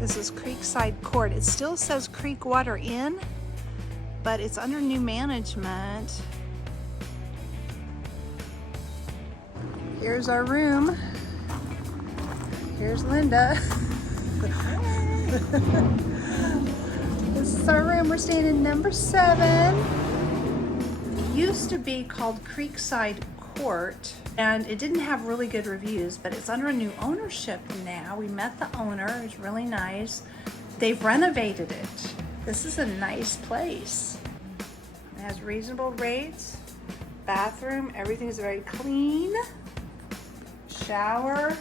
This is Creekside Court. It still says Creek Water Inn, but it's under new management. Here's our room. Here's Linda. This is our room. We're staying in number 7. It used to be called Creekside Court, and it didn't have really good reviews, but it's under a new ownership now. We met the owner. It's really nice. They've renovated it. This is a nice place. It has reasonable rates. Bathroom, everything's very clean. Shower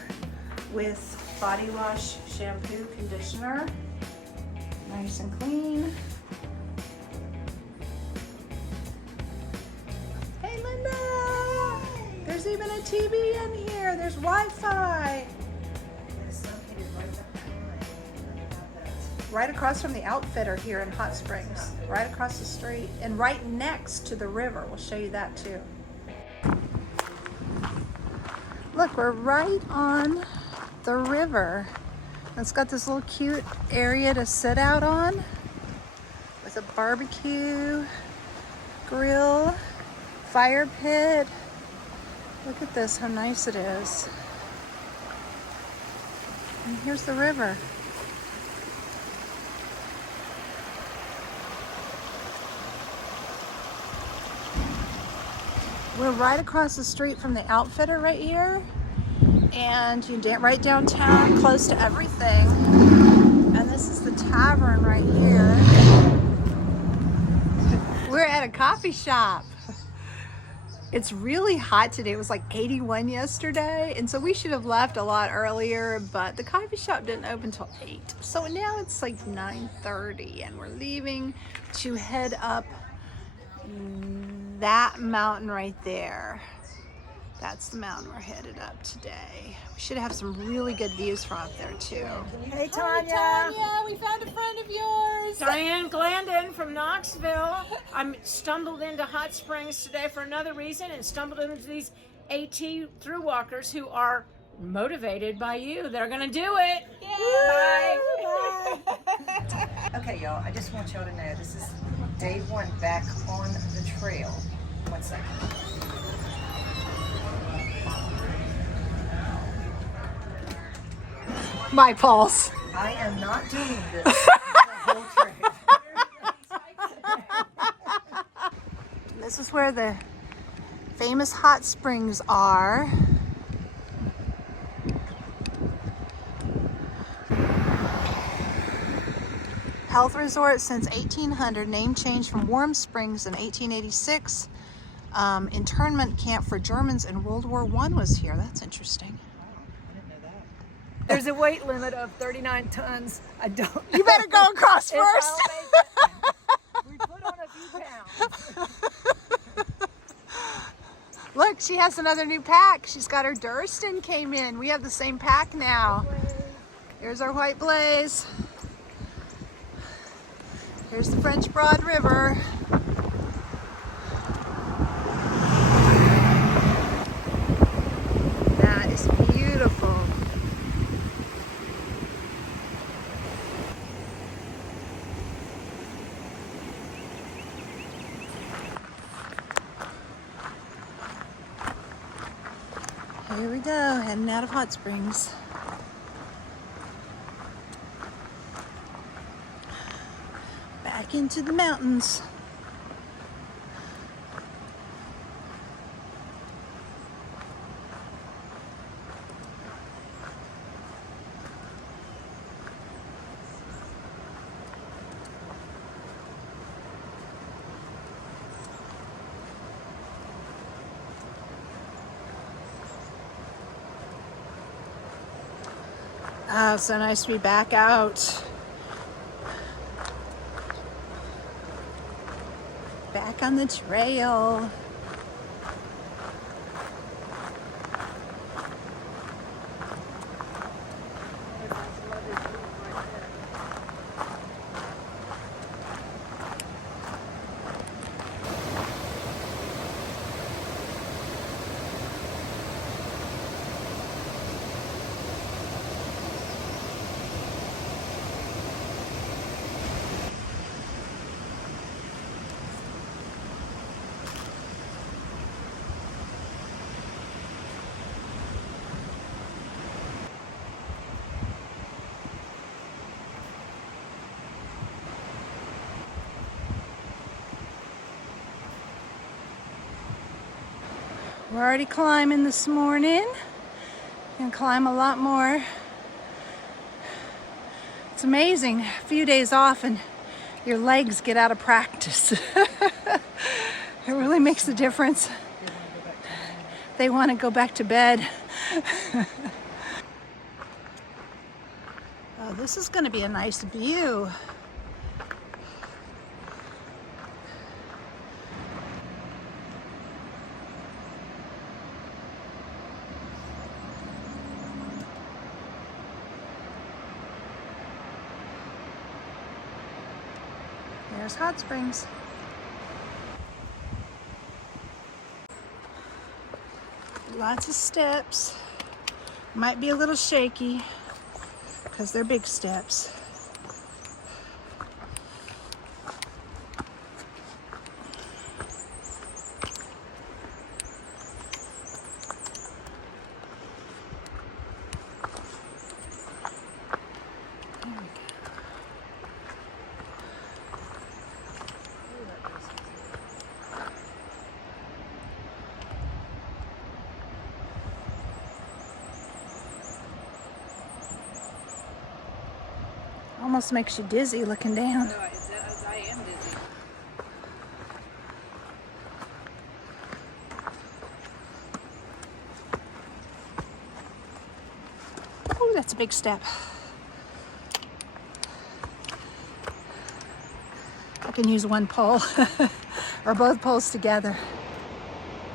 with body wash, shampoo, conditioner. Nice and clean. Hey Linda! There's even a TV in here. There's Wi-Fi. It's located Right across from the Outfitter here in Hot Springs. Right across the street and right next to the river. We'll show you that too. Look, we're right on the river. It's got this little cute area to sit out on with a barbecue, grill, fire pit. Look at this, how nice it is. And here's the river. We're right across the street from the Outfitter right here. And you get right downtown, close to everything. And this is the tavern right here. We're at a coffee shop. It's really hot today. It was like 81 yesterday. And so we should have left a lot earlier, but the coffee shop didn't open until 8. So now it's like 9:30 and we're leaving to head up that mountain right there. That's the mountain we're headed up today. We should have some really good views from up there too. Hey Tanya! Hi, Tanya, we found a friend of yours. Diane Glandon from Knoxville. I stumbled into Hot Springs today for another reason and stumbled into these AT thru walkers who are motivated by you. They're gonna do it. Yay. Bye! Okay y'all, I just want y'all to know this is day 1 back on the trail. 1 second. My pulse. I am not doing this the whole trip. This is where the famous hot springs are. Health resort since 1800, name changed from Warm Springs in 1886. Internment camp for Germans in World War I was here. That's interesting. There's a weight limit of 39 tons. I don't know. You better go across If first. I'll make it. We put on a few pounds. Look, she has another new pack. She's got her Durston came in. We have the same pack now. Here's our White Blaze. Here's the French Broad River. That is beautiful. Here we go, heading out of Hot Springs. Back into the mountains. Oh, so nice to be back out. Back on the trail. We're already climbing this morning. Gonna climb a lot more. It's amazing, a few days off and your legs get out of practice. It really makes a difference. They want to go back to bed. Oh, this is going to be a nice view. There's hot springs. Lots of steps. Might be a little shaky because they're big steps. Almost makes you dizzy looking down. I am dizzy. Oh, that's a big step. I can use one pole or both poles together.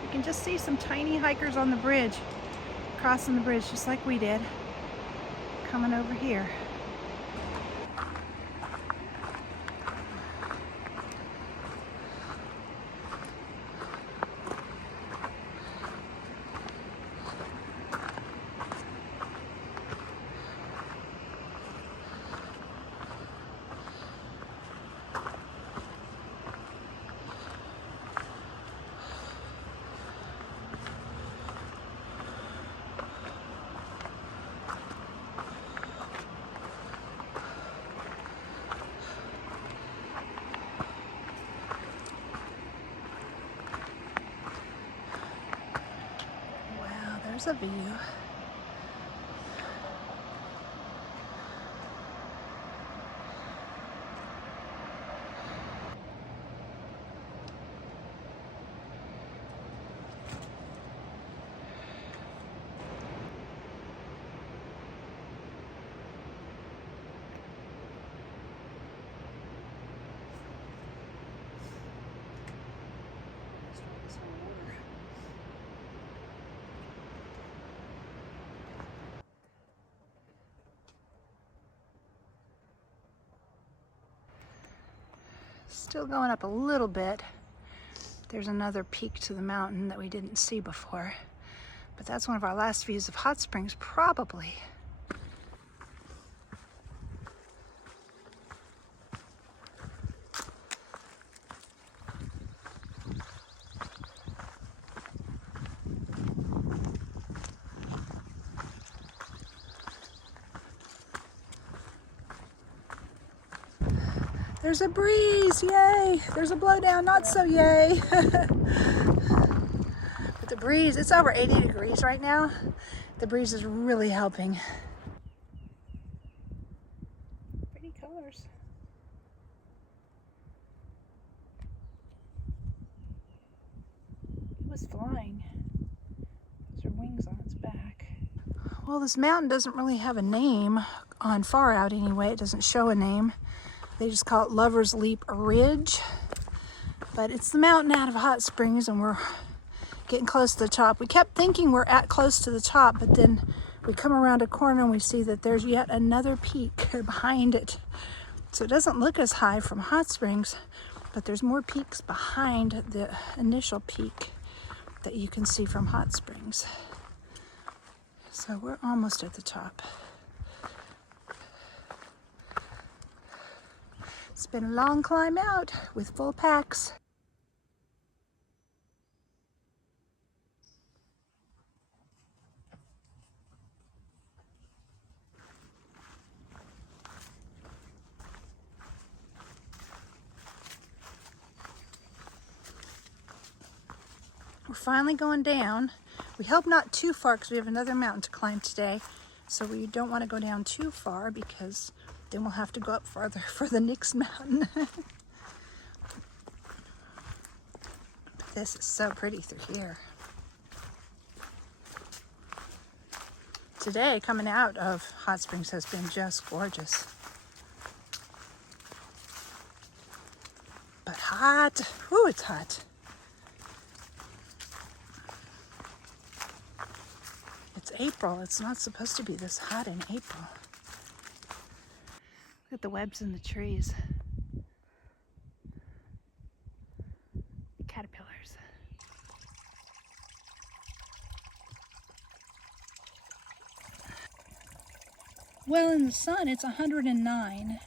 You can just see some tiny hikers on the bridge, crossing the bridge just like we did, coming over here. There's a view. Still going up a little bit. There's another peak to the mountain that we didn't see before. But that's one of our last views of hot springs, probably. There's a breeze, yay! There's a blowdown, not so yay. But the breeze, it's over 80 degrees right now. The breeze is really helping. Pretty colors. It was flying. Those are wings on its back. Well, this mountain doesn't really have a name on Far Out anyway. It doesn't show a name. They just call it Lover's Leap Ridge, but it's the mountain out of Hot Springs, and we're getting close to the top. We kept thinking we're at close to the top, but then we come around a corner and we see that there's yet another peak behind it. So it doesn't look as high from Hot Springs, but there's more peaks behind the initial peak that you can see from Hot Springs. So we're almost at the top. It's been a long climb out with full packs. We're finally going down. We hope not too far because we have another mountain to climb today. So we don't want to go down too far because then we'll have to go up farther for the next mountain. This is so pretty through here. Today, coming out of Hot Springs has been just gorgeous. But hot. Ooh, it's hot. It's April. It's not supposed to be this hot in April. Look at the webs in the trees. Caterpillars. Well, in the sun, it's 109.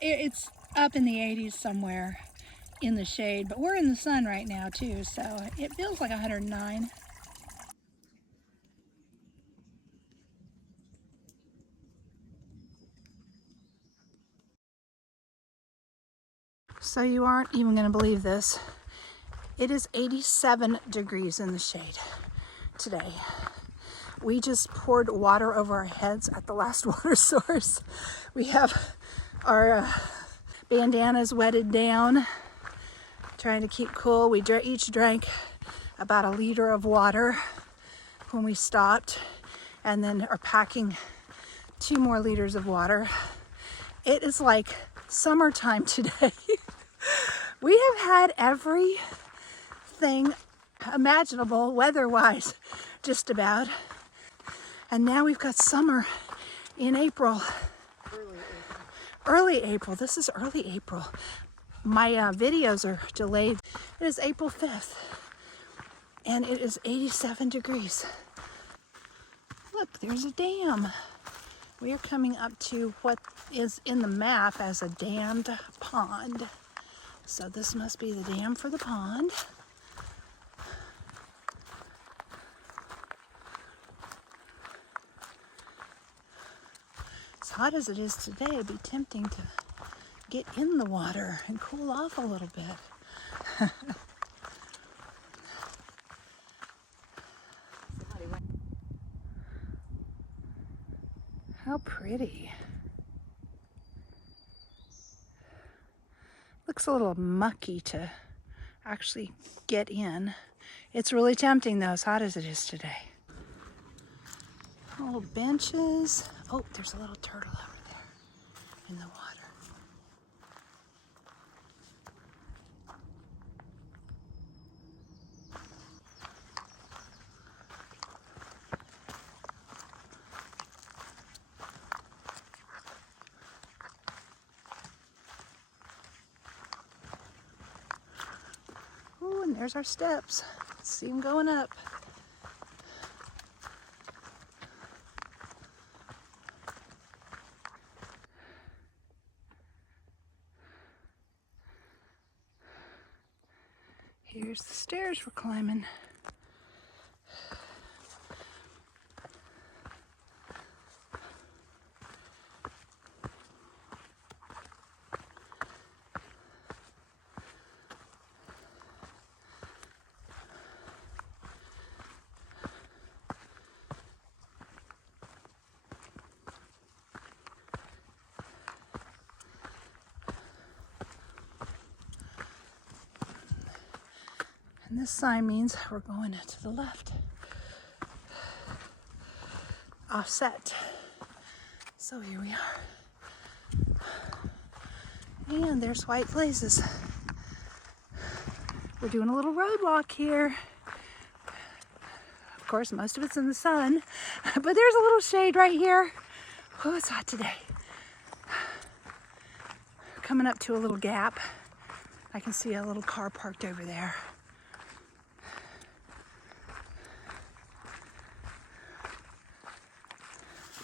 It's up in the 80s somewhere in the shade, but we're in the sun right now too, so it feels like 109. So you aren't even going to believe this. It is 87 degrees in the shade today. We just poured water over our heads at the last water source. We have our bandanas wetted down, trying to keep cool. We each drank about a liter of water when we stopped, and then are packing 2 more liters of water. It is like summertime today. We have had everything imaginable weather-wise, just about. And now we've got summer in April. Early April. This is early April. My videos are delayed. It is April 5th. And it is 87 degrees. Look, there's a dam. We are coming up to what is in the map as a dammed pond. So this must be the dam for the pond. As hot as it is today, it'd be tempting to get in the water and cool off a little bit. How pretty. Looks a little mucky to actually get in. It's really tempting though, as hot as it is today. Little benches. Oh, there's a little turtle over there in the water. Ooh, and there's our steps. See them going up. Here's the stairs we're climbing. And this sign means we're going to the left. Offset. So here we are. And there's White Places. We're doing a little road walk here. Of course, most of it's in the sun, but there's a little shade right here. Oh, it's hot today. Coming up to a little gap. I can see a little car parked over there.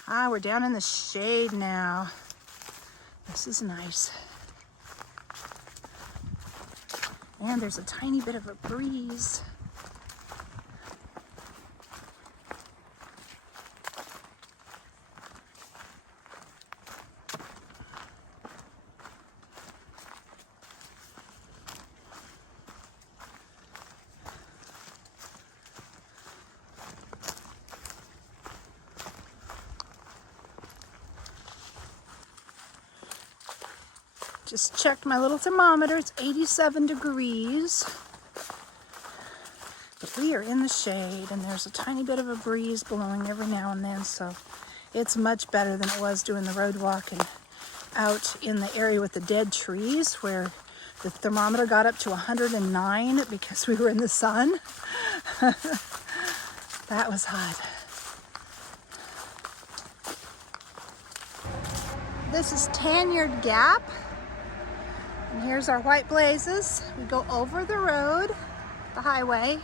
Ah, we're down in the shade now. This is nice. And there's a tiny bit of a breeze. Just checked my little thermometer. It's 87 degrees. But we are in the shade, and there's a tiny bit of a breeze blowing every now and then, so it's much better than it was doing the road walk and out in the area with the dead trees where the thermometer got up to 109 because we were in the sun. That was hot. This is Tanyard Gap, and here's our white blazes. We go over the road, the highway.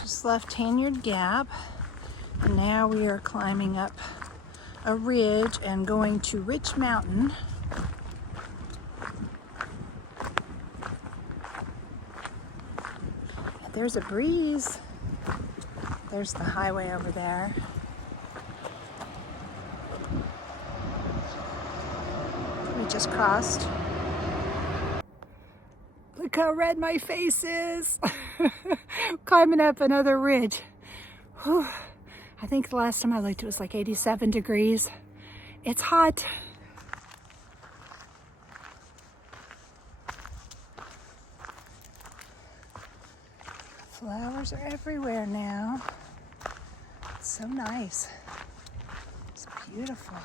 Just left Tanyard Gap, and now we are climbing up a ridge and going to Rich Mountain. There's a breeze. There's the highway over there. We just crossed. Look how red my face is. Climbing up another ridge. Whew. I think the last time I looked it was like 87 degrees. It's hot. Flowers are everywhere now. It's so nice. It's beautiful.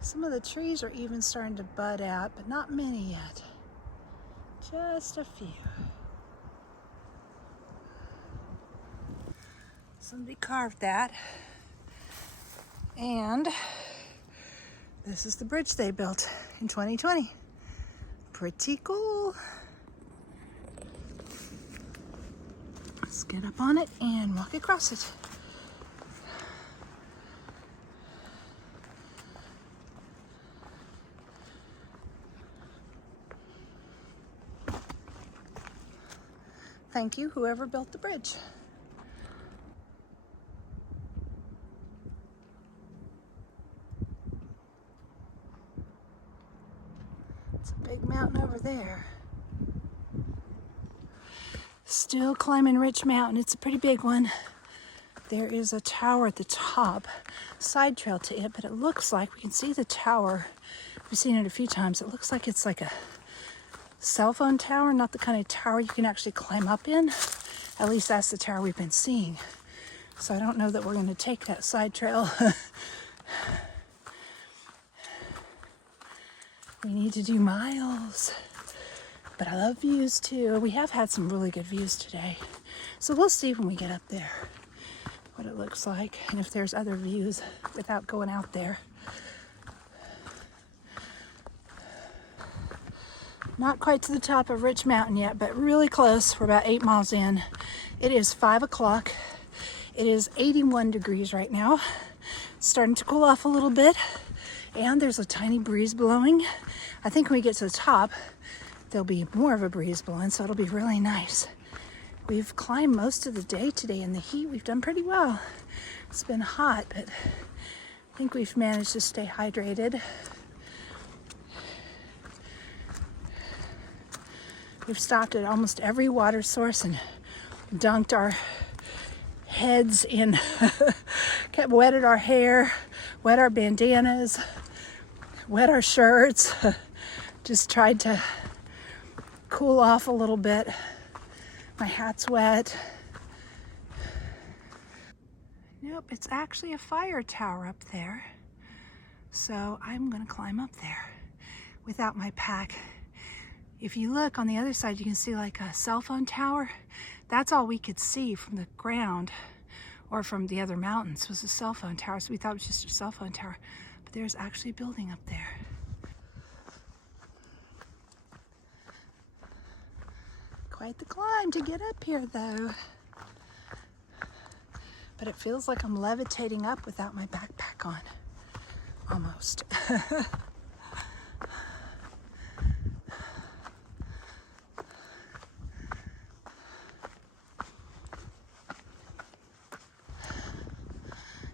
Some of the trees are even starting to bud out, but not many yet. Just a few. Somebody carved that. And this is the bridge they built in 2020. Pretty cool. Let's get up on it and walk across it. Thank you, whoever built the bridge. It's a big mountain over there. Still climbing Rich Mountain. It's a pretty big one. There is a tower at the top, side trail to it, but it looks like we can see the tower. We've seen it a few times. It looks like it's like a cell phone tower, not the kind of tower you can actually climb up in. At least that's the tower we've been seeing. So I don't know that we're going to take that side trail. We need to do miles. But I love views too. We have had some really good views today. So we'll see when we get up there what it looks like and if there's other views without going out there. Not quite to the top of Rich Mountain yet, but really close. We're about 8 miles in. It is 5 o'clock. It is 81 degrees right now. It's starting to cool off a little bit, and there's a tiny breeze blowing. I think when we get to the top, there'll be more of a breeze blowing, so it'll be really nice. We've climbed most of the day today in the heat. We've done pretty well. It's been hot, but I think we've managed to stay hydrated. We've stopped at almost every water source and dunked our heads in, wetted our hair, wet our bandanas, wet our shirts. Just tried to cool off a little bit. My hat's wet. Nope, it's actually a fire tower up there. So I'm gonna climb up there without my pack. If you look on the other side, you can see like a cell phone tower. That's all we could see from the ground or from the other mountains was a cell phone tower. So we thought it was just a cell phone tower, but there's actually a building up there. Quite the climb to get up here though. But it feels like I'm levitating up without my backpack on, almost.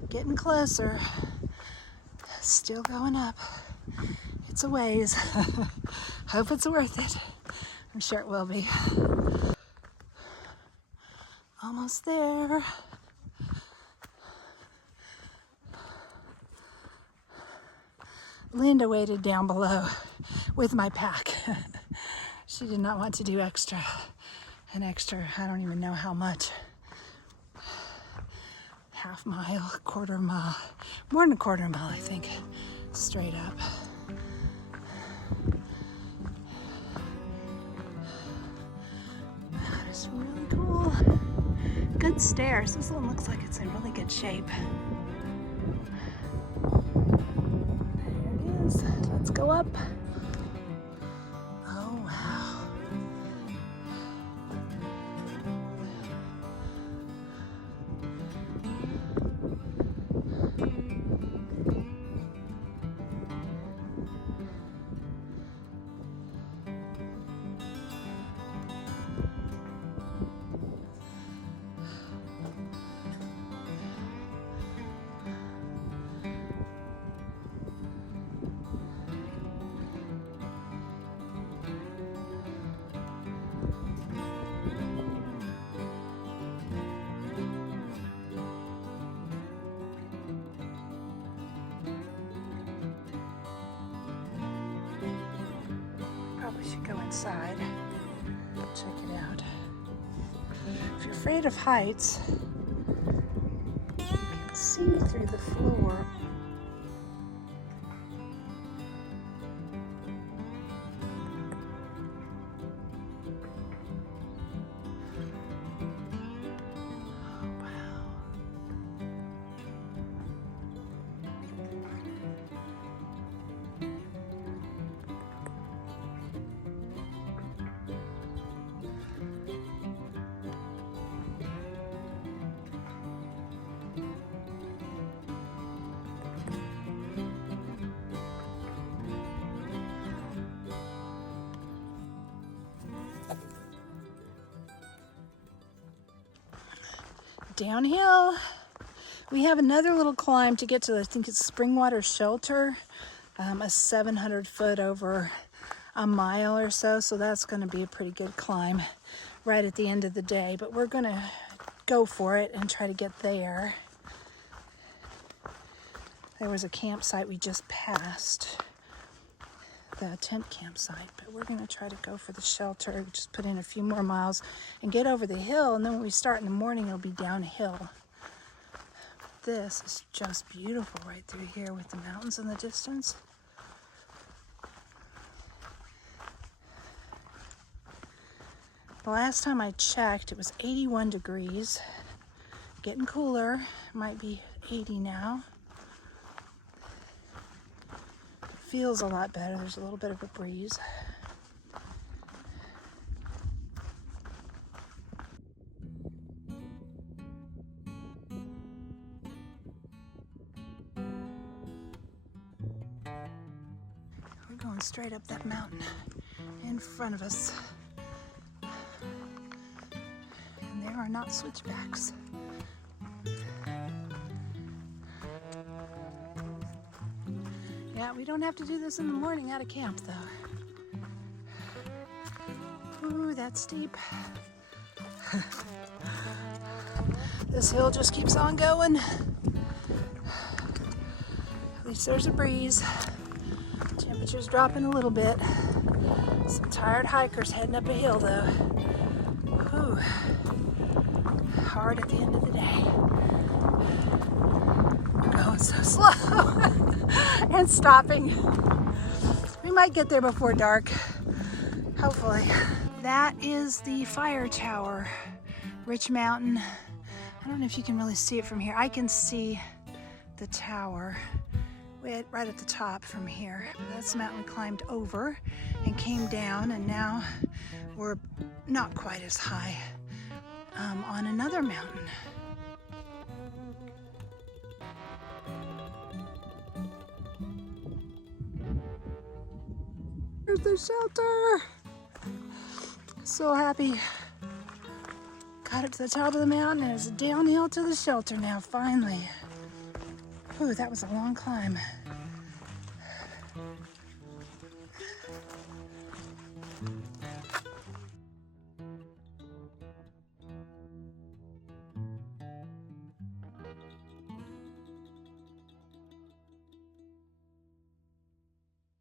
Getting closer, still going up. It's a ways. Hope it's worth it. I'm sure it will be. Almost there. Linda waited down below with my pack. She did not want to do an extra, I don't even know how much. Half mile, quarter mile, more than a quarter mile, I think, straight up. That is really cool. Good stairs. This one looks like it's in really good shape. There it is. Let's go up. Oh, wow. Probably should go inside, check it out. If you're afraid of heights, you can see through the floor. Downhill. We have another little climb to get to, I think it's Springwater Shelter, a 700 foot over a mile or so. So that's going to be a pretty good climb right at the end of the day. But we're going to go for it and try to get there. There was a campsite we just passed, the tent campsite, but we're going to try to go for the shelter, just put in a few more miles and get over the hill, and then when we start in the morning it'll be downhill. This is just beautiful right through here with the mountains in the distance. The last time I checked it was 81 degrees, getting cooler, might be 80 now. Feels a lot better. There's a little bit of a breeze. We're going straight up that mountain in front of us. And there are not switchbacks. Yeah, we don't have to do this in the morning out of camp, though. Ooh, that's steep. This hill just keeps on going. At least there's a breeze. Temperature's dropping a little bit. Some tired hikers heading up a hill, though. Whew. Hard at the end of the day. We're going so slow. And stopping. We might get there before dark, hopefully. That is the fire tower, Rich Mountain. I don't know if you can really see it from here. I can see the tower right at the top from here. That's the mountain we climbed over and came down, and now we're not quite as high on another mountain. There's the shelter. So happy. Got it to the top of the mountain and it's downhill to the shelter now, finally. Ooh, that was a long climb.